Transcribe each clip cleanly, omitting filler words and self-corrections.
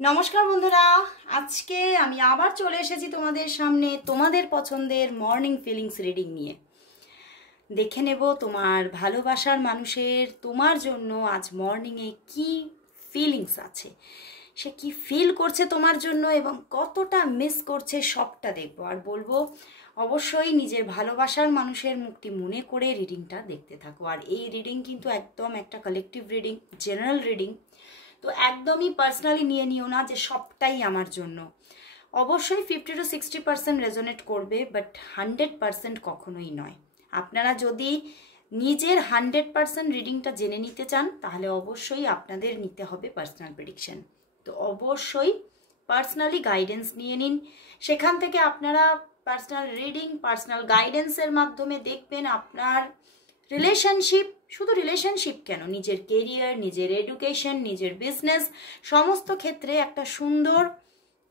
নমস্কার বন্ধুরা, আজকে আমি আবার চলে এসেছি তোমাদের সামনে তোমাদের পছন্দের মর্নিং ফিলিংস রিডিং নিয়ে। দেখে নেব তোমার ভালোবাসার মানুষের তোমার জন্য আজ মর্নিংয়ে কি ফিলিংস আছে, সে কি ফিল করছে তোমার জন্য এবং কতটা মিস করছে সবটা দেখবো। আর বলবো অবশ্যই নিজের ভালোবাসার মানুষের মুখটি মনে করে রিডিংটা দেখতে থাকো। আর এই রিডিং কিন্তু একদম একটা কালেকটিভ রিডিং, জেনারেল রিডিং, তো একদমই পার্সোনালি নিয়ে নিও না যে সবটাই আমার জন্য। অবশ্যই 50 to 60% রেজোনেট করবে, বাট 100% কখনোই নয়। আপনারা যদি নিজের 100% রিডিংটা জেনে নিতে চান তাহলে অবশ্যই আপনাদের নিতে হবে পার্সোনাল প্রেডিকশন। তো অবশ্যই পার্সোনালি গাইডেন্স নিয়ে নিন, সেখান থেকে আপনারা পার্সোনাল রিডিং, পার্সোনাল গাইডেন্সের মাধ্যমে দেখবেন আপনার রিলেশনশিপ, শুধু রিলেশনশিপ কেন, নিজের কেরিয়ার, নিজের এডুকেশন, নিজের বিজনেস, সমস্ত ক্ষেত্রে একটা সুন্দর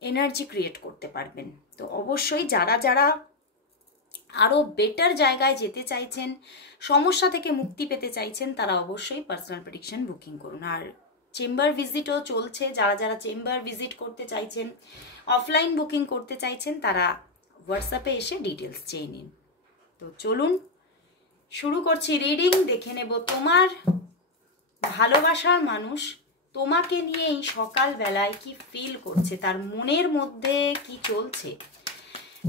এনার্জি ক্রিয়েট করতে পারবেন। তো অবশ্যই যারা যারা আরও বেটার জায়গায় যেতে চাইছেন, সমস্যা থেকে মুক্তি পেতে চাইছেন, তারা অবশ্যই পার্সোনাল প্রেডিকশন বুকিং করুন। আর চেম্বার ভিজিটও চলছে, যারা যারা চেম্বার ভিজিট করতে চাইছেন, অফলাইন বুকিং করতে চাইছেন, তারা হোয়াটসঅ্যাপে এসে ডিটেলস চেয়ে নিন। তো চলুন শুরু করছি রিডিং। দেখে নেব তোমার ভালোবাসার মানুষ তোমাকে নিয়ে এই সকালবেলায় কি ফিল করছে, তার মনের মধ্যে কি চলছে,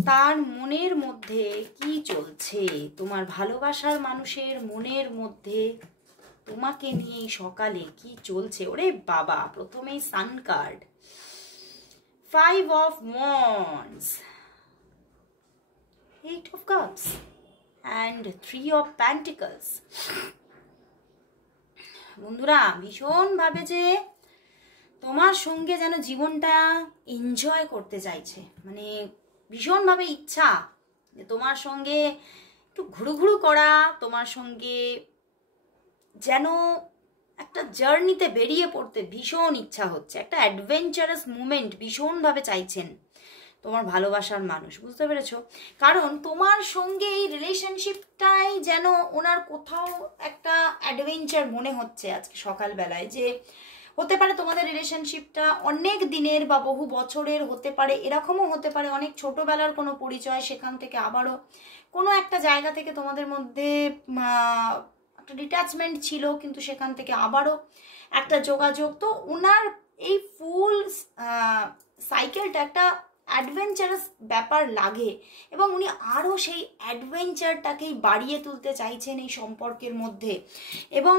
তার মনের মধ্যে কি চলছে, তোমার ভালোবাসার মানুষের মনের মধ্যে তোমাকে নিয়ে এই সকালে কি চলছে। ওরে বাবা, প্রথমেই sun card, 5 of wands, 8 of cups and 3 of pentacles। বন্ধুরা ভীষণভাবে যে তোমার সঙ্গে যেন জীবনটা এনজয় করতে চাইছে, মানে ভীষণভাবে ইচ্ছা যে তোমার সঙ্গে একটু ঘুরু ঘুরু করা, তোমার সঙ্গে যেন একটা জার্নিতে বেরিয়ে পড়তে ভীষণ ইচ্ছা হচ্ছে, একটা অ্যাডভেঞ্চারাস মুভমেন্ট ভীষণভাবে চাইছেন তোমার ভালোবাসার মানুষ, বুঝতে পেরেছো? কারণ তোমার সঙ্গে এই রিলেশনশিপটাই যেন ওনার কোথাও একটা অ্যাডভেঞ্চার মনে হচ্ছে আজকে সকালবেলায়। যে হতে পারে তোমাদের রিলেশনশিপটা অনেক দিনের বা বহু বছরের হতে পারে, এরকমও হতে পারে অনেক ছোটবেলার কোনো পরিচয়, সেখান থেকে আবারও কোনো একটা জায়গা থেকে তোমাদের মধ্যে একটা ডিট্যাচমেন্ট ছিল, কিন্তু সেখান থেকে আবারও একটা যোগাযোগ। তো ওনার এই ফুল সাইকেলটা একটা অ্যাডভেঞ্চারাস ব্যাপার লাগে এবং উনি আরও সেই অ্যাডভেঞ্চারটাকেই বাড়িয়ে তুলতে চাইছেন এই সম্পর্কের মধ্যে। এবং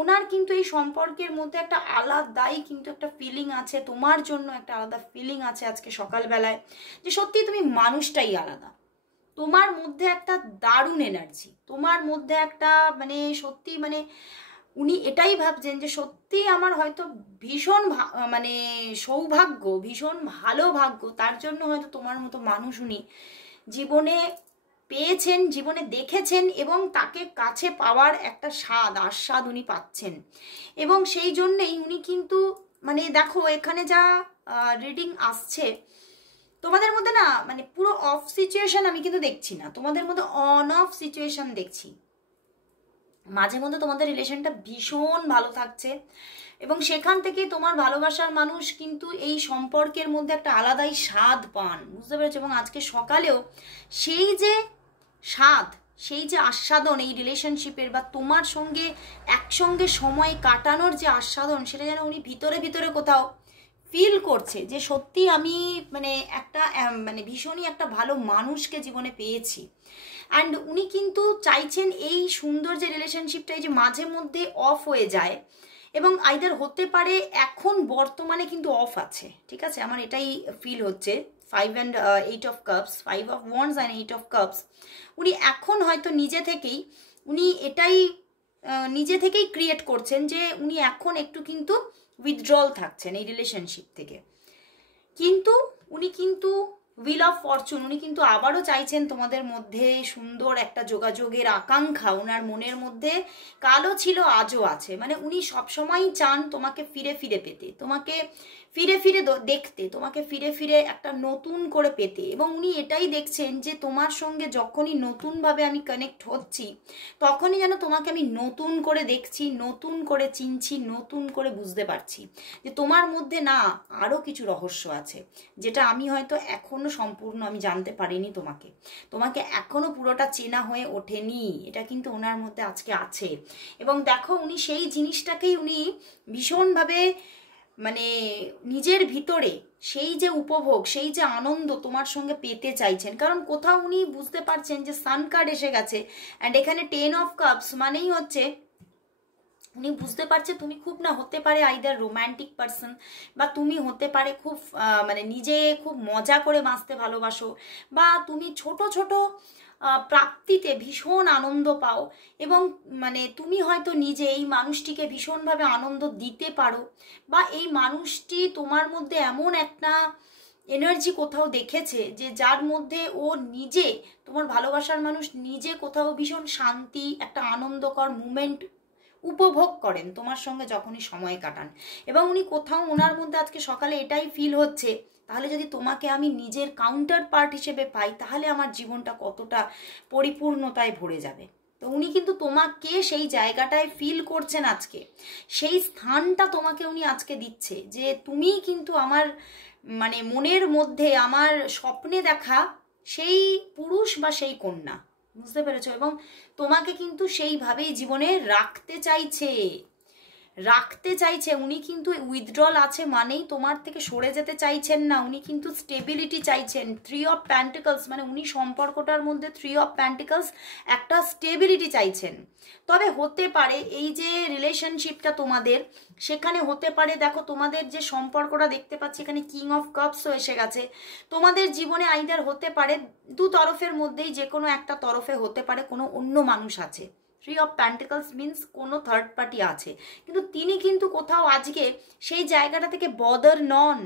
ওনার কিন্তু এই সম্পর্কের মধ্যে একটা আলাদাই কিন্তু একটা ফিলিং আছে, তোমার জন্য একটা আলাদা ফিলিং আছে আজকে সকালবেলায়, যে সত্যি তুমি মানুষটাই আলাদা, তোমার মধ্যে একটা দারুণ এনার্জি, তোমার মধ্যে একটা মানে সত্যি মানে উনি এটাই ভাবছেন যে সত্যি আমার হয়তো ভীষণ মানে সৌভাগ্য, ভীষণ ভালো ভাগ্য, তার জন্য হয়তো তোমার মতো মানুষ উনি জীবনে পেয়েছেন, জীবনে দেখেছেন এবং তাকে কাছে পাওয়ার একটা আস্বাদ উনি পাচ্ছেন। এবং সেই জন্যেই উনি কিন্তু মানে দেখো এখানে যা রিডিং আসছে তোমাদের মধ্যে না, মানে পুরো অফ সিচুয়েশন আমি কিন্তু দেখছি না, তোমাদের মধ্যে অন অফ সিচুয়েশন দেখছি। মাঝে মধ্যে তোমাদের রিলেশনটা ভীষণ ভালো থাকছে এবং সেখান থেকে তোমার ভালোবাসার মানুষ কিন্তু এই সম্পর্কের মধ্যে একটা আলাদাই স্বাদ পান, বুঝতে পেরেছো? এবং আজকে সকালেও সেই যে স্বাদ, সেই যে আস্বাদন এই রিলেশনশিপের বা তোমার সঙ্গে একসঙ্গে সময় কাটানোর যে আস্বাদন, সেটা যেন উনি ভিতরে ভিতরে কোথাও ফিল করছে যে সত্যি আমি মানে একটা মানে ভীষণই একটা ভালো মানুষকে জীবনে পেয়েছি। অ্যান্ড উনি কিন্তু চাইছেন এই সুন্দর যে রিলেশনশিপটা এই যে মাঝে মধ্যে অফ হয়ে যায়, এবং আইদার হতে পারে এখন বর্তমানে কিন্তু অফ আছে, ঠিক আছে, আমার এটাই ফিল হচ্ছে। 5 and 8 of cups, 5 of wands and 8 of cups, উনি এখন হয়তো নিজে থেকেই উনি এটাই নিজে থেকেই ক্রিয়েট করছেন যে উনি এখন একটু কিন্তু উইথড্রল থাকছেন এই রিলেশনশিপ থেকে। কিন্তু উনি কিন্তু হুইল অফ ফরচুন, উনি কিন্তু আবারও চাইছেন তোমাদের মধ্যে সুন্দর একটা যোগাযোগের আকাঙ্ক্ষা ওনার মনের মধ্যে কালও ছিল আজও আছে। মানে উনি সবসময়ই চান তোমাকে ফিরে ফিরে পেতে, তোমাকে ফিরে ফিরে দেখতে, তোমাকে ফিরে ফিরে একটা নতুন করে পেতে। এবং উনি এটাই দেখছেন যে তোমার সঙ্গে যখনই নতুনভাবে আমি কানেক্ট হচ্ছি তখনই যেন তোমাকে আমি নতুন করে দেখছি, নতুন করে চিনছি, নতুন করে বুঝতে পারছি যে তোমার মধ্যে না আরও কিছু রহস্য আছে যেটা আমি হয়তো এখনো সম্পূর্ণ আমি জানতে পারিনি। তোমাকে তোমাকে এখনো পুরোটা চেনা হয়ে ওঠেনি, এটা কিন্তু ওনার মধ্যে আজকে আছে। এবং দেখো উনি সেই জিনিসটাকেই উনি ভীষণভাবে মানে নিজের ভিতরে সেই যে উপভোগ, সেই যে আনন্দ তোমার সঙ্গে পেতে চাইছেন। কারণ কোথাও উনি বুঝতে পারছেন যে সান কার্ড এসে গেছে অ্যান্ড এখানে 10 অফ কাপস মানেই হচ্ছে উনি বুঝতে পারছে তুমি খুব না হতে পারে আইদার রোম্যান্টিক পারসন, বা তুমি হতে পারে খুব মানে নিজে খুব মজা করে বাঁচতে ভালোবাসো, বা তুমি ছোট ছোট প্রাপ্তিতে ভীষণ আনন্দ পাও এবং মানে তুমি হয়তো নিজে এই মানুষটিকে ভীষণভাবে আনন্দ দিতে পারো, বা এই মানুষটি তোমার মধ্যে এমন একটা এনার্জি কোথাও দেখেছে যে যার মধ্যে ও নিজে, তোমার ভালোবাসার মানুষ নিজে কোথাও ভীষণ শান্তি একটা আনন্দকর মুমেন্ট উপভোগ করেন তোমার সঙ্গে যখনই সময় কাটান। এবং উনি কোথাও ওনার মধ্যে আজকে সকালে এটাই ফিল হচ্ছে, তাহলে যদি তোমাকে আমি নিজের কাউন্টার পার্ট হিসেবে পাই তাহলে আমার জীবনটা কতটা পরিপূর্ণতায় ভরে যাবে। তো উনি কিন্তু তোমাকে সেই জায়গাটায় ফিল করছেন আজকে, সেই স্থানটা তোমাকে উনি আজকে দিচ্ছে যে তুমি কিন্তু আমার মানে মনের মধ্যে আমার স্বপ্নে দেখা সেই পুরুষ বা সেই কন্যা, বুঝতে পেরেছো? এবং তোমাকে কিন্তু সেইভাবেই জীবনে রাখতে চাইছে, রাখতে চাইছে। উনি কিন্তু উইথড্রল আছে মানেই তোমার থেকে সরে যেতে চাইছেন না, উনি কিন্তু স্টেবিলিটি চাইছেন। 3 অফ প্যান্টিকলস মানে উনি সম্পর্কটার মধ্যে 3 অফ প্যান্টিকলস একটা স্টেবিলিটি চাইছেন। তবে হতে পারে এই যে রিলেশনশিপটা তোমাদের, সেখানে হতে পারে দেখো তোমাদের যে সম্পর্কটা দেখতে পাচ্ছি এখানে কিং অফ কাপসও এসে গেছে। তোমাদের জীবনে আইদার হতে পারে দু তরফের মধ্যেই যে কোনো একটা তরফে হতে পারে কোনো অন্য মানুষ আছে। 3 অফ প্যান্টিকলস মিন্স কোনো থার্ড পার্টি আছে, কিন্তু তিনি কিন্তু কোথাও আজকে সেই জায়গাটা থেকে বদার নন,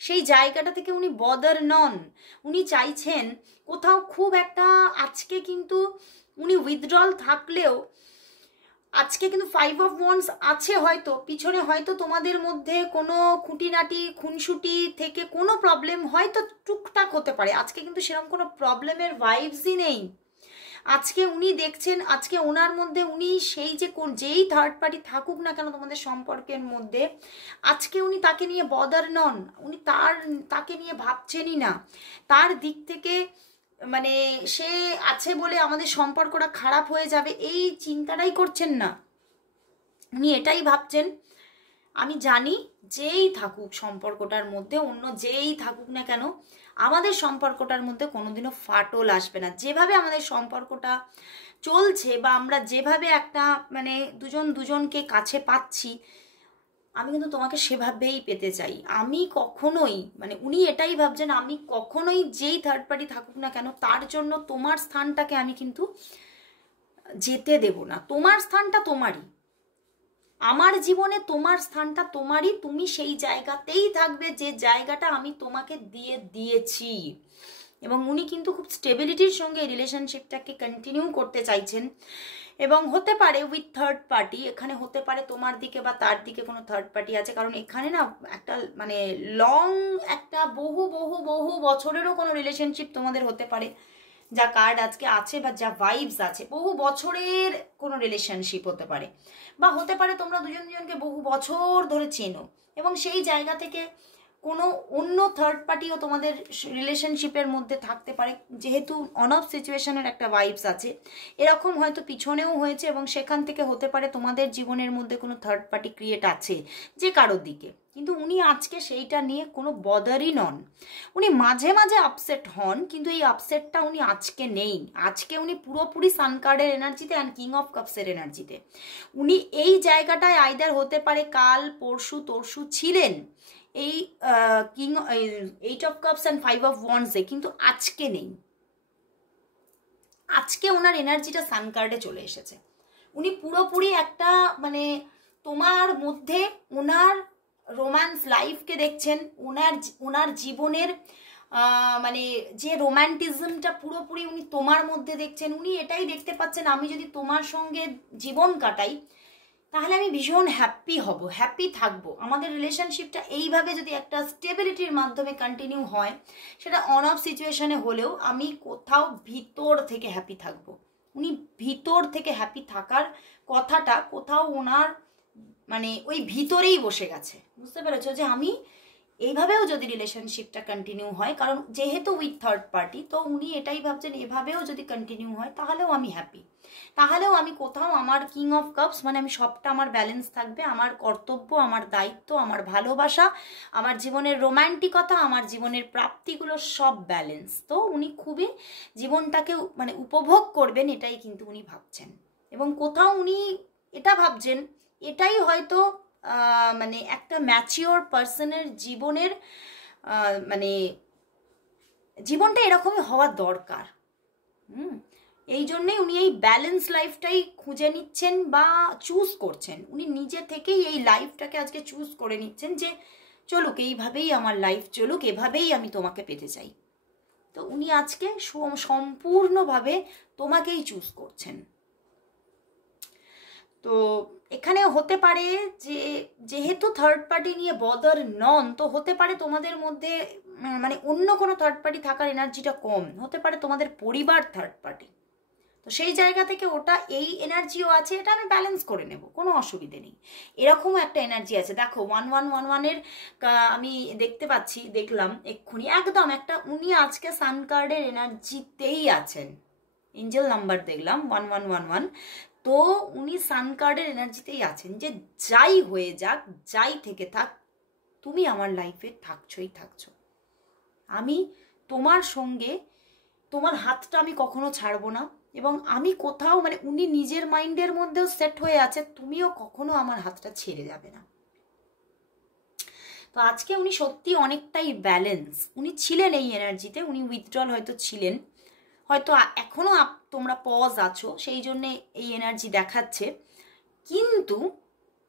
সেই জায়গাটা থেকে উনি বদার নন। উনি চাইছেন কোথাও খুব একটা আজকে কিন্তু উনি উইথড্রল থাকলেও আজকে কিন্তু 5 অফ ওয়ান্স আছে, হয়তো পিছনে হয়তো তোমাদের মধ্যে কোনো খুঁটিনাটি খুনসুটি থেকে কোনো প্রবলেম হয়তো টুকটাক হতে পারে। আজকে কিন্তু সেরকম কোনো প্রবলেমের ভাইবসই নেই। আজকে উনি দেখছেন আজকে ওনার মধ্যে উনি সেই যে যেই থার্ড পার্টি থাকুক না কেন তোমাদের সম্পর্কের মধ্যে, আজকে উনি তাকে নিয়ে বদার নন, উনি তাকে নিয়ে ভাবছেনই না। তার দিক থেকে মানে সে আছে বলে আমাদের সম্পর্কটা খারাপ হয়ে যাবে এই চিন্তাটাই করছেন না। উনি এটাই ভাবছেন আমি জানি যেই থাকুক সম্পর্কটার মধ্যে, অন্য যেই থাকুক না কেন আমাদের সম্পর্কটার মধ্যে কোনোদিনও ফাটল আসবে না। যেভাবে আমাদের সম্পর্কটা চলছে বা আমরা যেভাবে একটা মানে দুজন দুজনকে কাছে পাচ্ছি, আমি কিন্তু তোমাকে সেভাবেই পেতে চাই। আমি কখনোই মানে উনি এটাই ভাবছেন আমি কখনোই যেই থার্ড পার্টি থাকুক না কেন তার জন্য তোমার স্থানটাকে আমি কিন্তু যেতে দেব না। তোমার স্থানটা তোমারই, আমার জীবনে তোমার স্থানটা তোমারই, তুমি সেই জায়গাতেই থাকবে যে জায়গাটা আমি তোমাকে দিয়ে দিয়েছি। এবং উনি কিন্তু খুব স্টেবিলিটির সঙ্গে এই রিলেশনশিপটাকে কন্টিনিউ করতে চাইছেন। এবং হতে পারে উইথ থার্ড পার্টি, এখানে হতে পারে তোমার দিকে বা তার দিকে কোনো থার্ড পার্টি আছে। কারণ এখানে না একটা মানে লং একটা বহু বহু বহু বছরেরও কোনো রিলেশনশিপ তোমাদের হতে পারে, যা কার্ড আজকে আছে বা যা ভাইবস আছে বহু বছরের কোনো রিলেশনশিপ হতে পারে, বা হতে পারে তোমরা দুজন দুজনকে বহু বছর ধরে চেনো এবং সেই জায়গা থেকে কোনো অন্য থার্ড পার্টিও তোমাদের রিলেশনশিপের মধ্যে থাকতে পারে। যেহেতু অন অফ সিচুয়েশনের একটা ভাইবস আছে, এরকম হয়তো পিছনেও হয়েছে এবং সেখান থেকে হতে পারে তোমাদের জীবনের মধ্যে কোনো থার্ড পার্টি ক্রিয়েট আছে যে কারোর দিকে। কিন্তু উনি আজকে সেইটা নিয়ে কোনো বদারই নন। উনি মাঝে মাঝে আপসেট হন, কিন্তু এই আপসেটটা উনি আজকে নেই। আজকে উনি পুরোপুরি সান কার্ডের এনার্জিতে অ্যান্ড কিং অফ কাপসের এনার্জিতে। উনি এই জায়গাটায় আইদার হতে পারে কাল পরশু তরশু ছিলেন এই king 8 of cups and 5 of ওয়ান্ডসে, কিন্তু আজকে নেই। আজকে ওনার এনার্জিটা সান কার্ডে চলে এসেছে। উনি পুরোপুরি একটা মানে তোমার মধ্যে ওনার রোম্যান্স লাইফকে দেখছেন, ওনার জীবনের মানে যে রোম্যান্টিজমটা পুরোপুরি উনি তোমার মধ্যে দেখছেন, উনি এটাই দেখতে পাচ্ছেন আমি যদি তোমার সঙ্গে জীবন কাটাই তাহলে আমি ভীষণ হ্যাপি হব, হ্যাপি থাকবো। আমাদের রিলেশনশিপটা এইভাবে যদি একটা স্টেবিলিটির মাধ্যমে কন্টিনিউ হয়, সেটা অন অফ সিচুয়েশনে হলেও আমি কোথাও ভিতর থেকে হ্যাপি থাকবো। উনি ভিতর থেকে হ্যাপি থাকার কথাটা কোথাও ওনার মানে ওই ভিতরেই বসে গেছে, বুঝতে পেরেছো? যে আমি এইভাবেও যদি রিলেশনশিপটা কন্টিনিউ হয়, কারণ যেহেতু উইথ থার্ড পার্টি, তো উনি এটাই ভাবছেন এভাবেও যদি কন্টিনিউ হয় তাহলেও আমি হ্যাপি, তাহলেও আমি কোথাও আমার কিং অফ কাপস মানে আমি সবটা আমার ব্যালেন্স থাকবে, আমার কর্তব্য, আমার দায়িত্ব, আমার ভালোবাসা, আমার জীবনের রোম্যান্টিকতা, আমার জীবনের প্রাপ্তিগুলো সব ব্যালেন্স। তো উনি খুবই জীবনটাকে মানে উপভোগ করবেন, এটাই কিন্তু উনি ভাবছেন। এবং কোথাও উনি এটা ভাবছেন, এটাই হয়তো মানে একটা ম্যাচিওর পার্সনের জীবনের মানে জীবনটা এরকমই হওয়া দরকার। এই জন্যেই উনি এই ব্যালেন্স লাইফটাই খুঁজে নিচ্ছেন বা চুজ করছেন। উনি নিজে থেকেই এই লাইফটাকে আজকে চুজ করে নিচ্ছেন যে চলুক, এইভাবেই আমার লাইফ চলুক, এভাবেই আমি তোমাকে পেতে চাই। তো উনি আজকে সম্পূর্ণভাবে তোমাকেই চুজ করছেন। তো এখানে হতে পারে যে যেহেতু থার্ড পার্টি নিয়ে বদার নন, তো হতে পারে তোমাদের মধ্যে মানে অন্য কোনো থার্ড পার্টি থাকার এনার্জিটা কম হতে পারে, তোমাদের পরিবার থার্ড পার্টি। তো সেই জায়গা থেকে ওটা এই এনার্জিও আছে, এটা আমি ব্যালেন্স করে নেব, কোনো অসুবিধে নেই। এরকমও একটা এনার্জি আছে, দেখো 1111-এর আমি দেখতে পাচ্ছি, দেখলাম এক্ষুনি একদম একটা, উনি আজকে সান কার্ডের এনার্জিতেই আছেন। এঞ্জেল নাম্বার দেখলাম 1111, তো উনি সান কার্ডের এনার্জিতেই আছেন যে যাই হয়ে যাক, যাই থেকে থাক, তুমি আমার লাইফে থাকছোই থাকছো। আমি তোমার সঙ্গে, তোমার হাতটা আমি কখনো ছাড়বো না। এবং আমি কোথাও মানে উনি নিজের মাইন্ডের মধ্যেও সেট হয়ে আছে, তুমিও কখনো আমার হাতটা ছেড়ে যাবে না। তো আজকে উনি সত্যি অনেকটাই ব্যালেন্স, উনি ছিলেন এই এনার্জিতে, উনি উইথড্রল হয়তো ছিলেন, হয়তো এখনো তোমরা পজ আছো, সেই জন্যে এই এনার্জি দেখাচ্ছে। কিন্তু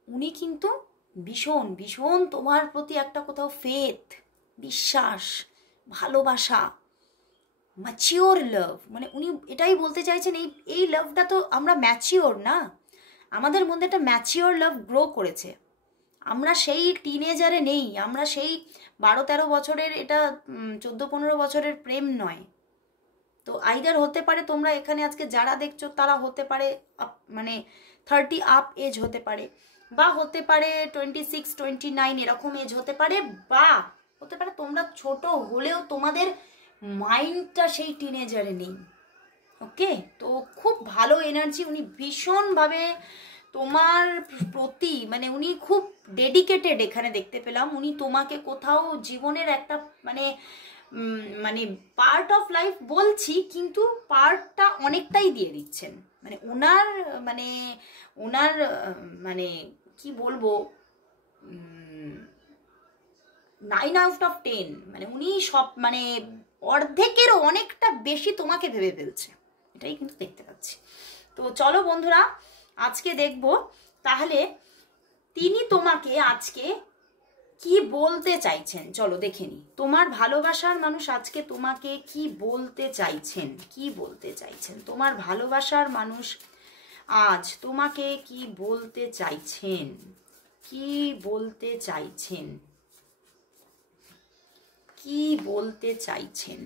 উনি কিন্তু ভীষণ ভীষণ তোমার প্রতি একটা কোথাও ফেথ, বিশ্বাস, ভালোবাসা, ম্যাচিওর লাভ, মানে উনি এটাই বলতে চাইছেন এই লাভটা তো আমরা ম্যাচিওর না, আমাদের মধ্যে একটা ম্যাচিওর লাভ গ্রো করেছে। আমরা সেই টিনেজারে নেই, আমরা সেই 12-13 বছরের, এটা 14-15 বছরের প্রেম নয়। তো আইদার হতে পারে তোমরা এখানে আজকে যারা দেখছো তারা হতে পারে মানে 30 আপ এজ হতে পারে, বা হতে পারে 26-29 এরকম এজ হতে পারে, বা হতে পারে তোমরা ছোট হলেও তোমাদের মাইন্ডটা সেই টিনেজারে নেই। ওকে, তো খুব ভালো এনার্জি, উনি ভীষণভাবে তোমার প্রতি মানে উনি খুব ডেডিকেটেড এখানে দেখতে পেলাম। উনি তোমাকে কোথাও জীবনের একটা মানে মানে পার্ট অফ লাইফ বলছি, কিন্তু পার্টটা অনেকটাই দিয়ে দিচ্ছেন। মানে ওনার মানে ওনার মানে কি বলবো 9/10, মানে উনি সব মানে অর্ধেকেরও অনেকটা বেশি তোমাকে ভেবে ফেলছে, এটাই কিন্তু দেখতে পাচ্ছি। তো চলো বন্ধুরা, আজকে দেখব তাহলে তিনি তোমাকে আজকে কি বলতে চাইছেন, চলো দেখে নি। তোমার ভালোবাসার মানুষ আজকে তোমাকে কি বলতে চাইছেন, কি বলতে চাইছেন তোমার ভালোবাসার মানুষ আজ তোমাকে কি বলতে চাইছেন, কি বলতে চাইছেন, কি বলতে চাইছেন,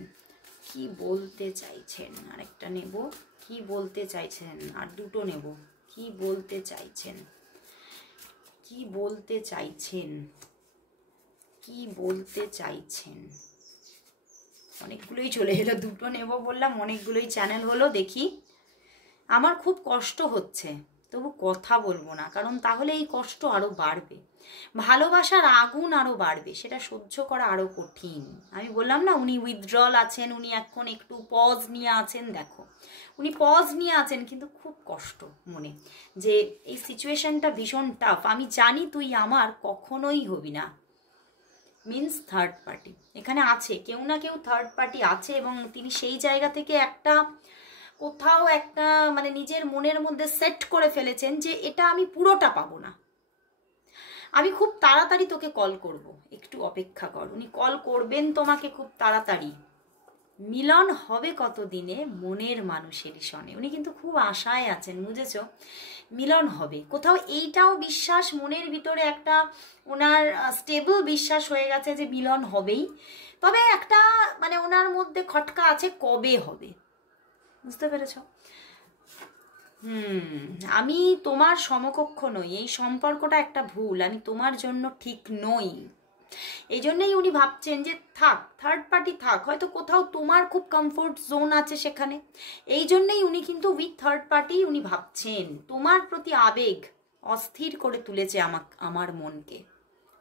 কি বলতে চাইছেন। আরেকটা নেব, কি বলতে চাইছেন, আর দুটো নেব। কি বলতে চাইছেন, কি বলতে চাইছেন, কি বলতে চাইছেন। অনেকগুলোই চলে এলো, দুটো নেব বললাম, অনেকগুলোই চ্যানেল হলো। দেখি, আমার খুব কষ্ট হচ্ছে, তবু কথা বলবো না, কারণ তাহলে এই কষ্ট আরো বাড়বে, ভালোবাসার আগুন আরো বাড়বে, সেটা সহ্য করা আরো কঠিন। আমি বললাম না উনি উইথড্রল আছেন, উনি এখন একটু পজ নিয়ে আছেন। দেখো উনি পজ নিয়ে আছেন, কিন্তু খুব কষ্ট মনে, যে এই সিচুয়েশনটা ভীষণ টাফ, আমি জানি তুই আমার কখনোই হবি না। মিন্স থার্ড পার্টি এখানে আছে, কেউ না কেউ থার্ড পার্টি আছে, এবং তিনি সেই জায়গা থেকে একটা কোথাও একটা মানে নিজের মনের মধ্যে সেট করে ফেলেছেন যে এটা আমি পুরোটা পাবো না। আমি খুব তাড়াতাড়ি তোকে কল করব, একটু অপেক্ষা কর। উনি কল করবেন তোমাকে খুব তাড়াতাড়ি। মিলন হবে কতদিনে মনের মানুষের সনে। উনি কিন্তু খুব আশায় আছেন, বুঝেছ? মিলন হবে কোথাও, এইটাও বিশ্বাস মনের ভিতরে একটা ওনার স্টেবল বিশ্বাস হয়ে গেছে যে মিলন হবেই। তবে একটা মানে ওনার মধ্যে খটকা আছে, কবে হবে, বুঝতে পেরেছ? আমি তোমার সমকক্ষ নই, এই সম্পর্কটা একটা ভুল, আমি তোমার জন্য ঠিক নই। এই জন্যই উনি ভাবছেন যে থাক, থার্ড পার্টি থাক, হয়তো কোথাও তোমার খুব কমফোর্ট জোন আছে সেখানে। এই জন্যই উনি কিন্তু উইথ থার্ড পার্টি উনি ভাবছেন। তোমার প্রতি আবেগ অস্থির করে তুলেছে আমার মনকে।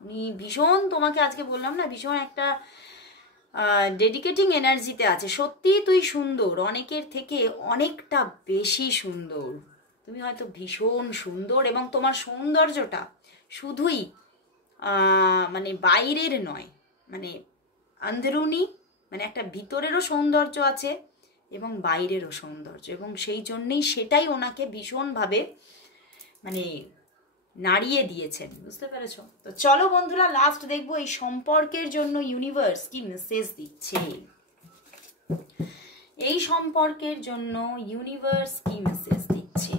উনি ভীষণ, তোমাকে আজকে বললাম না, ভীষণ একটা ডেডিকেটিং এনার্জিতে আছে। সত্যিই তুই সুন্দর, অনেকের থেকে অনেকটা বেশি সুন্দর। তুমি হয়তো ভীষণ সুন্দর, এবং তোমার সৌন্দর্যটা শুধুই মানে বাইরের নয়, মানে আন্দরুনি, মানে একটা ভিতরেরও সৌন্দর্য আছে এবং বাইরেরও সৌন্দর্য, এবং সেই জন্যেই সেটাই ওনাকে ভীষণভাবে মানে নাড়িয়ে দিয়েছেন, বুঝতে পেরেছ? তো চলো বন্ধুরা, লাস্ট দেখবো এই সম্পর্কের জন্য ইউনিভার্স কি মেসেজ দিচ্ছে। এই সম্পর্কের জন্য ইউনিভার্স কি মেসেজ দিচ্ছে,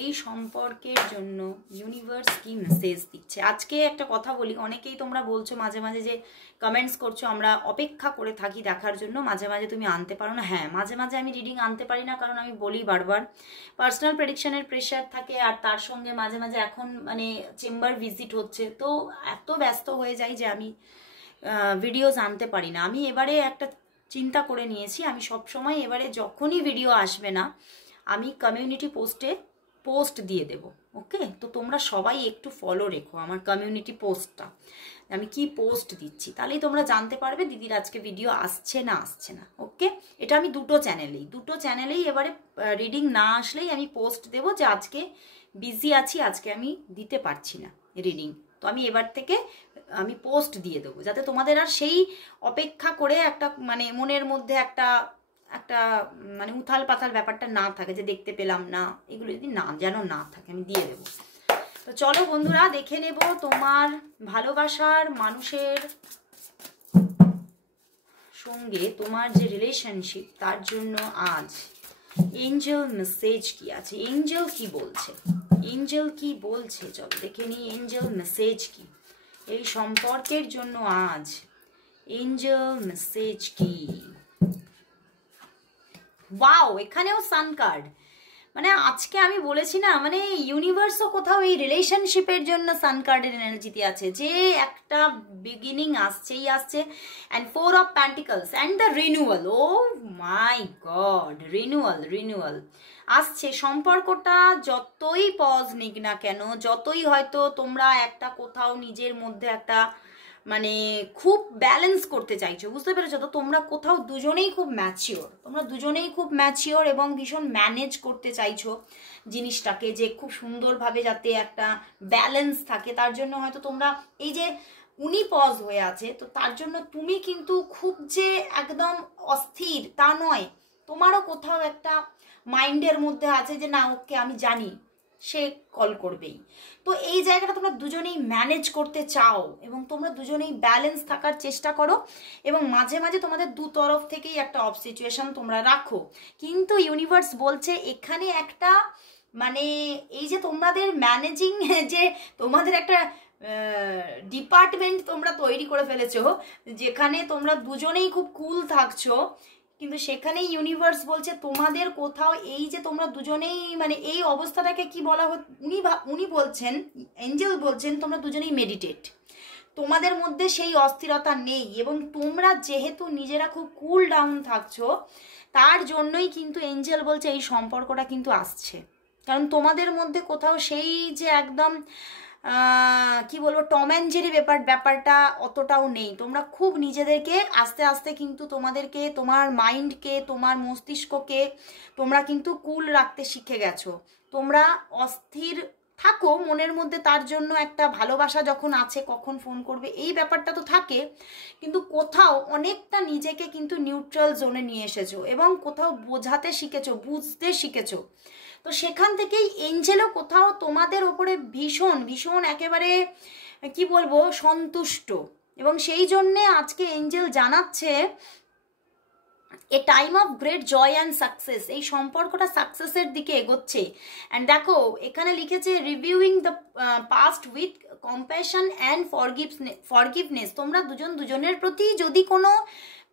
এই সম্পর্কের জন্য ইউনিভার্স কি মেসেজ দিচ্ছে। আজকে একটা কথা বলি, অনেকেই তোমরা বলছো মাঝে মাঝে যে কমেন্টস করছো আমরা অপেক্ষা করে থাকি দেখার জন্য, মাঝে মাঝে তুমি আনতে পারো না। হ্যাঁ, মাঝে মাঝে আমি রিডিং আনতে পারি না, কারণ আমি বলি বারবার পার্সোনাল প্রেডিকশনের প্রেশার থাকে, আর তার সঙ্গে মাঝে মাঝে এখন মানে চেম্বার ভিজিট হচ্ছে, তো এত ব্যস্ত হয়ে যাই যে আমি ভিডিওস আনতে পারি না। আমি এবারে একটা চিন্তা করে নিয়েছি, আমি সবসময় এবারে যখনই ভিডিও আসবে না আমি কমিউনিটি পোস্ট দিয়ে দেব। ওকে, তো তোমরা সবাই একটু ফলো রেখো আমার কমিউনিটি পোস্টটা, আমি কি পোস্ট দিচ্ছি, তাহলেই তোমরা জানতে পারবে দিদির আজকে ভিডিও আসছে না আসছে না। ওকে, এটা আমি দুটো চ্যানেলেই এবারে রিডিং না আসলেই আমি পোস্ট দেব যে আজকে বিজি আছি, আজকে আমি দিতে পারছি না রিডিং। তো আমি এবার থেকে আমি পোস্ট দিয়ে দেবো, যাতে তোমাদের আর সেই অপেক্ষা করে একটা মানে মনের মধ্যে একটা মানে উথাল পাথাল ব্যাপারটা না থাকে যে দেখতে পেলাম না, এগুলো যদি না যেন না থাকে, আমি দিয়ে দেবো। তো চলো বন্ধুরা, দেখে নেব তোমার ভালোবাসার মানুষের সঙ্গে তোমার যে রিলেশনশিপ, তার জন্য আজ এঞ্জেল মেসেজ কি আছে, এঞ্জেল কি বলছে, এঞ্জেল কি বলছে। চলো দেখে নিই এঞ্জেল মেসেজ কি এই সম্পর্কের জন্য আজ, এঞ্জেল মেসেজ কি। ওয়াও, এখানেও সান কার্ড। মানে আজকে আমি বলেছি না, মানে ইউনিভার্সও কোথাও এই রিলেশনশিপের জন্য সান কার্ডের এনার্জিতে আছে, যে একটা বিগিনিং আসছেই আসছে। And 4 of pentacles and the renewal. Oh my god, renewal আসছে। সম্পর্কটা যতই পজ নিক না কেন, যতই হয়তো তোমরা একটা কোথাও নিজের মধ্যে একটা মানে খুব ব্যালেন্স করতে চাইছো, বুঝতে পেরেছো তো, তোমরা কোথাও দুজনেই খুব ম্যাচিওর এবং ভীষণ ম্যানেজ করতে চাইছো জিনিসটাকে, যে খুব সুন্দরভাবে যাতে একটা ব্যালেন্স থাকে। তার জন্য হয়তো তোমরা এই যে উনি পজ হয়ে আছে, তো তার জন্য তুমি কিন্তু খুব যে একদম অস্থির তা নয়, তোমারও কোথাও একটা মাইন্ডের মধ্যে আছে যে না, ওকে আমি জানি সে কল করবেই। তো এই জায়গাটা তোমরা দুজনেই ম্যানেজ করতে চাও এবং তোমরা দুজনেই ব্যালেন্স থাকার চেষ্টা করো, এবং মাঝে মাঝে তোমাদের দু তরফ থেকেই একটা অফ সিচুয়েশন তোমরা রাখো। কিন্তু ইউনিভার্স বলছে এখানে একটা মানে এই যে তোমাদের ম্যানেজিং, যে তোমাদের একটা ডিপার্টমেন্ট তোমরা তৈরি করে ফেলেছো, যেখানে তোমরা দুজনেই খুব কুল থাকছো, কিন্তু সেখানেই ইউনিভার্স বলছে তোমাদের কোথাও এই যে তোমরা দুজনেই মানে এই অবস্থাটাকে কি বলা উনি বলছেন, এঞ্জেল বলছেন তোমরা দুজনেই মেডিটেট, তোমাদের মধ্যে সেই অস্থিরতা নেই, এবং তোমরা যেহেতু নিজেরা খুব কুল ডাউন থাকছো, তার জন্যই কিন্তু এঞ্জেল বলছে এই সম্পর্কটা কিন্তু আসছে। কারণ তোমাদের মধ্যে কোথাও সেই যে একদম কি বলবো টম অ্যান্ড জেরি ব্যাপারটা অতটাও নেই। তোমরা খুব নিজেদেরকে আস্তে আস্তে কিন্তু তোমাদেরকে, তোমার মাইন্ডকে, তোমার মস্তিষ্ককে তোমরা কিন্তু কুল রাখতে শিখে গেছো। তোমরা অস্থির থাকো মনের মধ্যে, তার জন্য একটা ভালোবাসা যখন আছে কখন ফোন করবে এই ব্যাপারটা তো থাকে, কিন্তু কোথাও অনেকটা নিজেকে কিন্তু নিউট্রাল জোনে নিয়ে এসেছো এবং কোথাও বোঝাতে শিখেছো, বুঝতে শিখেছো। তো সেখান থেকেই এঞ্জেলও কোথাও তোমাদের ওপরে ভীষণ ভীষণ একেবারে কি বলবো সন্তুষ্ট, এবং সেই জন্যে আজকে এঞ্জেল জানাচ্ছে a time of great joy and success, এই সম্পর্কটা সাকসেসের দিকে এগোচ্ছে। অ্যান্ড দেখো এখানে লিখেছে reviewing the past with compassion and forgiveness. তোমরা দুজন দুজনের প্রতি যদি কোনো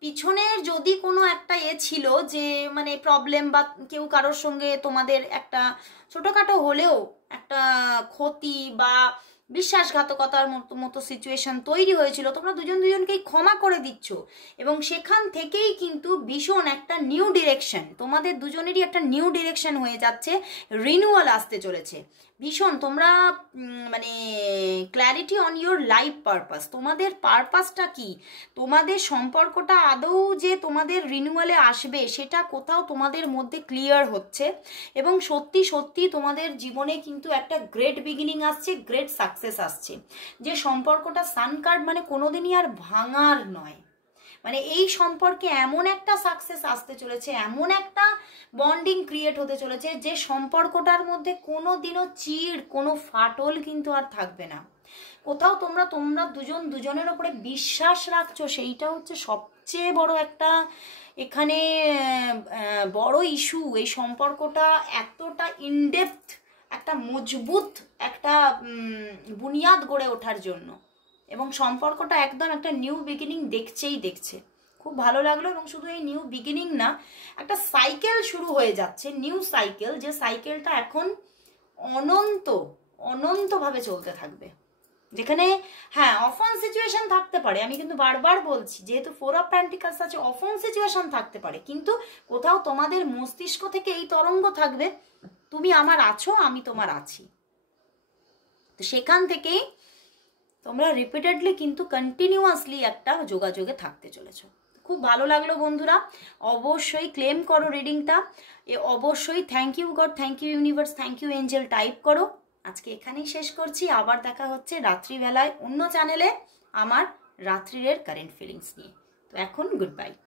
পিছনের যদি কোনো একটা ছিল যে মানে প্রবলেম বা কেউ কারোর সঙ্গে তোমাদের একটা ছোটোখাটো হলেও একটা ক্ষতি বা বিশ্বাসঘাতকতার মতো সিচুয়েশন তৈরি হয়েছিল, তোমরা দুজন দুজনকেই ক্ষমা করে দিচ্ছ, এবং সেখান থেকেই কিন্তু ভীষণ একটা নিউ ডিরেকশন, তোমাদের দুজনেরই একটা নিউ ডিরেকশন হয়ে যাচ্ছে, রিনিউয়াল আসতে চলেছে ভীষণ। তোমরা মানে clarity on your life purpose, তোমাদের পারপাসটা কি, তোমাদের সম্পর্কটা আদৌ যে তোমাদের রিনিউয়ালে আসবে সেটা কোথাও তোমাদের মধ্যে ক্লিয়ার হচ্ছে, এবং সত্যি সত্যি তোমাদের জীবনে কিন্তু একটা গ্রেট বিগিনিং আসছে, গ্রেট সাকসেস আসছে। যে সম্পর্কটা সান কার্ড মানে কোনোদিনই আর ভাঙার নয়, মানে এই সম্পর্কে এমন একটা সাকসেস আসতে চলেছে, এমন একটা বন্ডিং ক্রিয়েট হতে চলেছে যে সম্পর্কটার মধ্যে কোনো দিনও চিড় কোনো ফাটল কিন্তু আর থাকবে না। কোথাও তোমরা দুজন দুজনের ওপরে বিশ্বাস রাখছো, সেইটা হচ্ছে সবচেয়ে বড় একটা এখানে বড় ইস্যু। এই সম্পর্কটা এতটা ইনডেপথ একটা মজবুত একটা বুনিয়াদ গড়ে ওঠার জন্য, এবং সম্পর্কটা একদম একটা নিউ বিগিনিং দেখছে। খুব ভালো লাগলো। এবং শুধু এই নিউ বিগিনিং না, একটা সাইকেল শুরু হয়ে যাচ্ছে, নিউ সাইকেল, যে সাইকেলটা এখন অনন্তভাবে চলতে থাকবে, যেখানে হ্যাঁ অফন সিচুয়েশন থাকতে পারে, আমি কিন্তু বারবার বলছি যেহেতু 4 অফ পেন্টিকলস আছে অফন সিচুয়েশন থাকতে পারে, কিন্তু কোথাও তোমাদের মস্তিষ্ক থেকে এই তরঙ্গ থাকবে তুমি আমার আছো, আমি তোমার আছি। তো সেখান থেকেই তোমরা রিপিটেডলি কিন্তু কন্টিনিউয়াসলি একটা যোগাযোগে থাকতে চলেছো। খুব ভালো লাগলো বন্ধুরা, অবশ্যই ক্লেম করো রিডিংটা, অবশ্যই thank you god, thank you universe, thank you angel type করো। আজকে এখানেই শেষ করছি, আবার দেখা হচ্ছে রাত্রিবেলায় অন্য চ্যানেলে আমার রাত্রিরের কারেন্ট ফিলিংস নিয়ে। তো এখন গুড বাই।